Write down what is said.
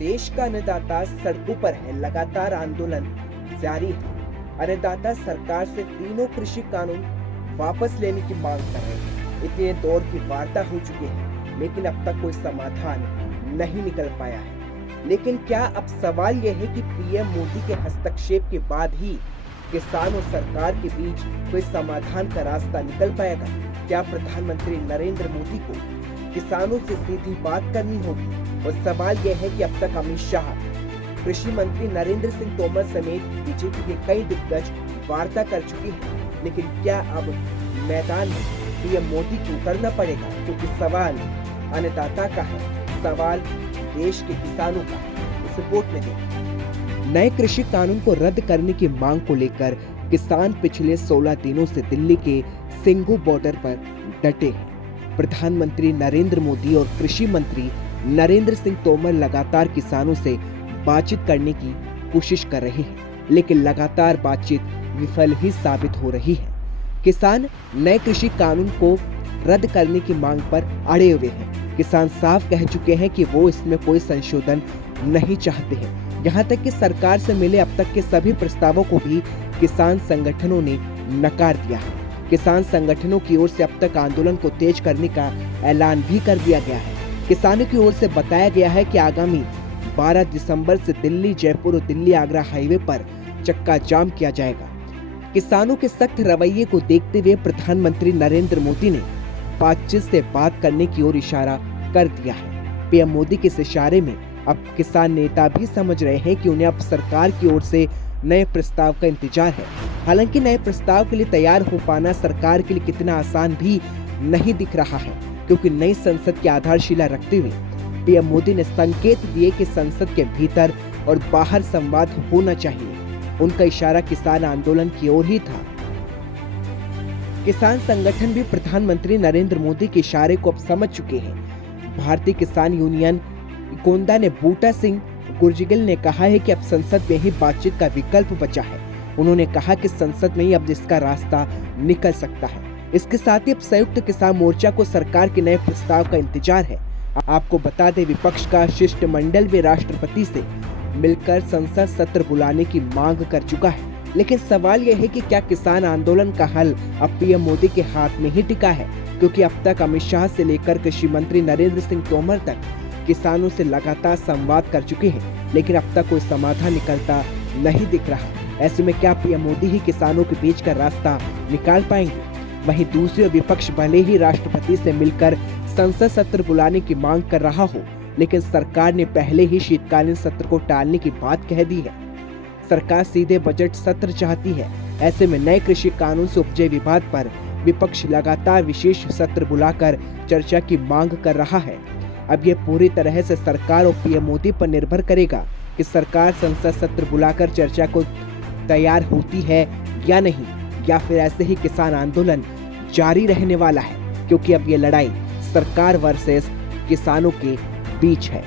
देश का अन्नदाता सड़कों पर है, लगातार आंदोलन जारी है। अन्नदाता सरकार से तीनों कृषि कानून वापस लेने की मांग कर रहे हैं। इतने दौर की वार्ता हो चुकी है, लेकिन अब तक कोई समाधान नहीं निकल पाया है। लेकिन क्या अब सवाल यह है कि पीएम मोदी के हस्तक्षेप के बाद ही किसान और सरकार के बीच कोई समाधान का रास्ता निकल पाएगा? क्या प्रधानमंत्री नरेंद्र मोदी को किसानों से सीधी बात करनी होगी? और सवाल यह है कि अब तक अमित शाह, कृषि मंत्री नरेंद्र सिंह तोमर समेत बीजेपी के कई दिग्गज वार्ता कर चुके हैं, लेकिन क्या अब मैदान में पीएम मोदी को उतरना पड़ेगा? क्योंकि सवाल अन्नदाता का है, सवाल देश के किसानों का है। इस रिपोर्ट में देखें। नए कृषि कानून को रद्द करने की मांग को लेकर किसान पिछले 16 दिनों से दिल्ली के सिंघू बॉर्डर पर डटे हैं। प्रधानमंत्री नरेंद्र मोदी और कृषि मंत्री नरेंद्र सिंह तोमर लगातार किसानों से बातचीत करने की कोशिश कर रहे हैं, लेकिन लगातार बातचीत विफल ही साबित हो रही है। किसान नए कृषि कानून को रद्द करने की मांग पर अड़े हुए हैं। किसान साफ कह चुके हैं कि वो इसमें कोई संशोधन नहीं चाहते हैं। यहाँ तक कि सरकार से मिले अब तक के सभी प्रस्तावों को भी किसान संगठनों ने नकार दिया है। किसान संगठनों की ओर से अब तक आंदोलन को तेज करने का ऐलान भी कर दिया गया है। किसानों की ओर से बताया गया है कि आगामी 12 दिसंबर से दिल्ली जयपुर और दिल्ली आगरा हाईवे पर चक्का जाम किया जाएगा। किसानों के सख्त रवैये को देखते हुए प्रधानमंत्री नरेंद्र मोदी ने बातचीत से बात करने की ओर इशारा कर दिया है। पीएम मोदी के इस इशारे में अब किसान नेता भी समझ रहे हैं कि उन्हें अब सरकार की ओर से नए प्रस्ताव का इंतजार है। हालांकि नए प्रस्ताव के लिए तैयार हो पाना सरकार के लिए कितना आसान भी नहीं दिख रहा है, क्योंकि नई संसद की आधारशिला रखते हुए पीएम मोदी ने संकेत दिए कि संसद के भीतर और बाहर संवाद होना चाहिए। उनका इशारा किसान आंदोलन की ओर ही था। किसान संगठन भी प्रधानमंत्री नरेंद्र मोदी के इशारे को अब समझ चुके हैं। भारतीय किसान यूनियन इकोंदा ने बूटा सिंह गुर्जिगिल ने कहा है कि अब संसद में ही बातचीत का विकल्प बचा है। उन्होंने कहा कि संसद में ही अब इसका रास्ता निकल सकता है। इसके साथ ही अब संयुक्त किसान मोर्चा को सरकार के नए प्रस्ताव का इंतजार है। आपको बता दें, विपक्ष का शिष्टमंडल भी राष्ट्रपति से मिलकर संसद सत्र बुलाने की मांग कर चुका है। लेकिन सवाल यह है कि क्या किसान आंदोलन का हल अब पीएम मोदी के हाथ में ही टिका है? क्योंकि अब तक अमित शाह से लेकर कृषि मंत्री नरेंद्र सिंह तोमर तक किसानों से लगातार संवाद कर चुके हैं, लेकिन अब तक कोई समाधान निकलता नहीं दिख रहा। ऐसे में क्या पीएम मोदी ही किसानों के बीच का रास्ता निकाल पाएंगे? वहीं दूसरी ओर विपक्ष भले ही राष्ट्रपति से मिलकर संसद सत्र बुलाने की मांग कर रहा हो, लेकिन सरकार ने पहले ही शीतकालीन सत्र को टालने की बात कह दी है। सरकार सीधे बजट सत्र चाहती है। ऐसे में नए कृषि कानून से उपजे विवाद पर विपक्ष लगातार विशेष सत्र बुलाकर चर्चा की मांग कर रहा है। अब ये पूरी तरह से सरकार और पीएम मोदी पर निर्भर करेगा कि सरकार संसद सत्र बुलाकर चर्चा को तैयार होती है या नहीं, या फिर ऐसे ही किसान आंदोलन जारी रहने वाला है, क्योंकि अब ये लड़ाई सरकार वर्सेस किसानों के बीच है।